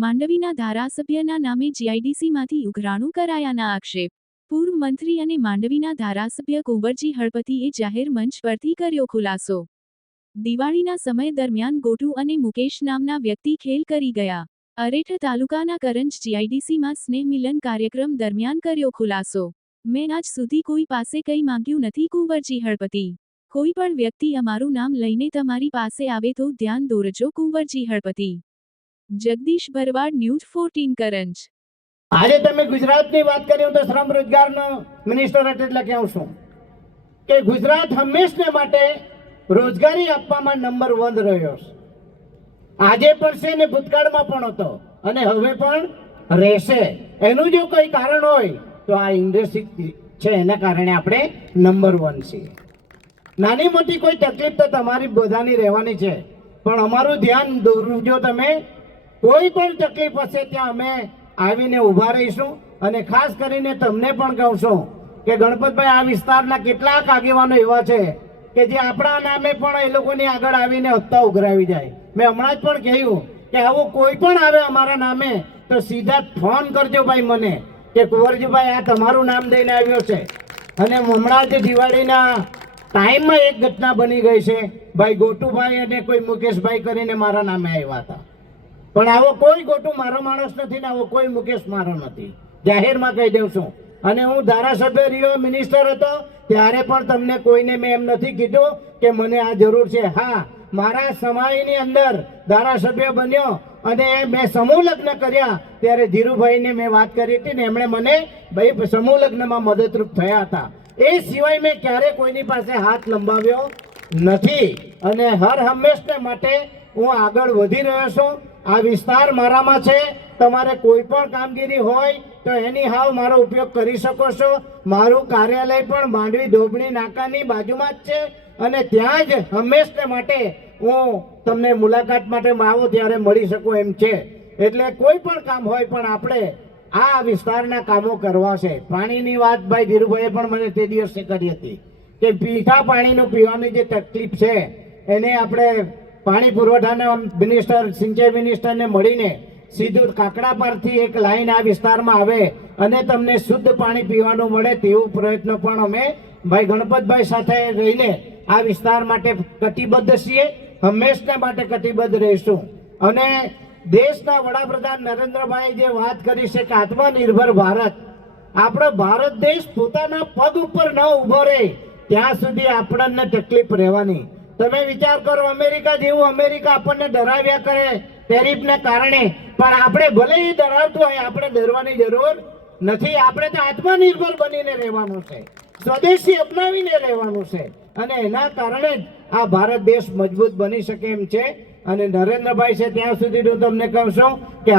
માંડવીના ધારાસભ્યના નામે જીઆઈડીસીમાંથી ઉઘરાણું કરાયાના આક્ષેપ. પૂર્વ મંત્રી અને માંડવીના ધારાસભ્ય કુંવરજી હળપતિએ જાહેર મંચ પરથી કર્યો ખુલાસો. દિવાળીના સમય દરમિયાન ગોટુ અને મુકેશ નામના વ્યક્તિ ખેલ કરી ગયા. અરેઠ તાલુકાના કરંજ જીઆઈડીસીમાં સ્નેહ મિલન કાર્યક્રમ દરમિયાન કર્યો ખુલાસો. મેં આજ સુધી કોઈ પાસે કંઈ માંગ્યું નથી કુંવરજી હળપતિ. કોઈ પણ વ્યક્તિ અમારું નામ લઈને તમારી પાસે આવે તો ધ્યાન દોરજો કુંવરજી હળપતિ. Jagdish Bharwad news fourteen Karanj. આજે તમે ગુજરાતની વાત કરી તો શ્રમ રોજગારનો મિનિસ્ટર એટલે કહું છું. કે ગુજરાત હંમેશને માટે રોજગારી આપવામાં નંબર વન રહ્યો છે. આજે પણ છે ને ભૂતકાળમાં પણ હતો. અને હવે પણ રહેશે. એનું જો કોઈ કારણ હોય, તો આ ઇન્ડસ્ટ્રી છે એના કારણે આપણે નંબર વન છીએ. નાની મોટી કોઈ તકલીફ તો તમારી બધાની રહેવાની છે. પણ અમારું ધ્યાન દોરજો તમે કોઈ પણ તકલીફ હશે ત્યાં અમે આવીને ઊભા રહીશું. અને ખાસ કરીને તમને પણ કહું છું કે ગણપતભાઈ આ વિસ્તારના કેટલાક આગેવાનો એવા છે કે જે આપણા નામે પણ એ લોકોની આગળ આવીને હપ્તા ઉઘરાવી જાય. મેં હમણાં જ પણ કહ્યું કે આવું કોઈ પણ આવે અમારા નામે, તો સીધા ફોન કરજો ભાઈ મને કે કુંવરજીભાઈ, આ તમારું નામ દઈને આવ્યો છે. અને હમણાં જ દિવાળીના ટાઈમમાં એક ઘટના બની ગઈ છે. ભાઈ ગોટુભાઈ અને કોઈ મુકેશભાઈ કરીને મારા નામે આવ્યા હતા. પણ આવો કોઈ ગોટું મારો માણસ નથી ને આવો કોઈ મુકેશ મારો નથી. જાહેરમાં કહી દઉં છું. અને હું ધારાસભ્ય રહ્યો મિનિસ્ટર હતો, ત્યારે પણ તમને કોઈને મેં એમ નથી કીધું કે મને આ જરૂર છે. હા, મારા સમયની અંદર ધારાસભ્ય બન્યો અને મેં સમૂહ લગ્ન કર્યા ત્યારે ધીરુભાઈને મેં વાત કરી હતી ને એમણે મને ભાઈ, સમૂહ લગ્નમાં મદદરૂપ થયા હતા. એ સિવાય મેં ક્યારે કોઈની પાસે હાથ લંબાવ્યો નથી. અને હર હંમેશને માટે હું આગળ વધી રહ્યો છું. આ વિસ્તાર મારામાં છે. તમારે કોઈ પણ કામગીરી હોય તો એની હાવ મારો ઉપયોગ કરી શકો છો. મારું કાર્યાલય પણ માંડવી ધોબણી નાકાની બાજુમાં જ છે અને ત્યાં જ હંમેશને માટે હું તમને મુલાકાત માટે આવો ત્યારે મળી શકું એમ છે. એટલે કોઈ પણ કામ હોય પણ આપણે આ વિસ્તારના કામો કરવા છે. પાણીની વાત ભાઈ ધીરુભાઈએ પણ મને તે દિવસે કરી હતી કે પીઠા પાણીનું પીવાની જે તકલીફ છે, એને આપણે પાણી પુરવઠાના મિનિસ્ટર સિંચાઈ મિનિસ્ટરને મળીને સીધું કાકડા પરથી એક લાઈન આ વિસ્તારમાં આવે અને તમને શુદ્ધ પાણી પીવાનું મળે તેવું પ્રયત્ન પણ અમે ભાઈ ગણપતભાઈ સાથે રહીને આ વિસ્તાર માટે કટિબદ્ધ છીએ. હંમેશને માટે કટિબદ્ધ રહીશું. અને દેશના વડાપ્રધાન નરેન્દ્રભાઈ જે વાત કરી છે કે આત્મનિર્ભર ભારત, આપણો ભારત દેશ પોતાના પગ ઉપર ન ઊભો રહે, ત્યાં સુધી આપણને તકલીફ રહેવાની. તમે વિચાર કરો, અમેરિકા જેવું અમેરિકા આપણને ડરાવ્યા કરે ટેરિફને કારણે. પણ આપણે ભલે એ ડરાવતું હોય, આપણે ડરવાની જરૂર નથી. આપણે તો આત્મનિર્ભર બનીને રહેવાનું છે. સ્વદેશી અપનાવીને રહેવાનું છે. અને એના કારણે જ આ ભારત દેશ મજબૂત બની શકે એમ છે. અને નરેન્દ્રભાઈ છે, ત્યાં સુધી હું તમને કહું છું કે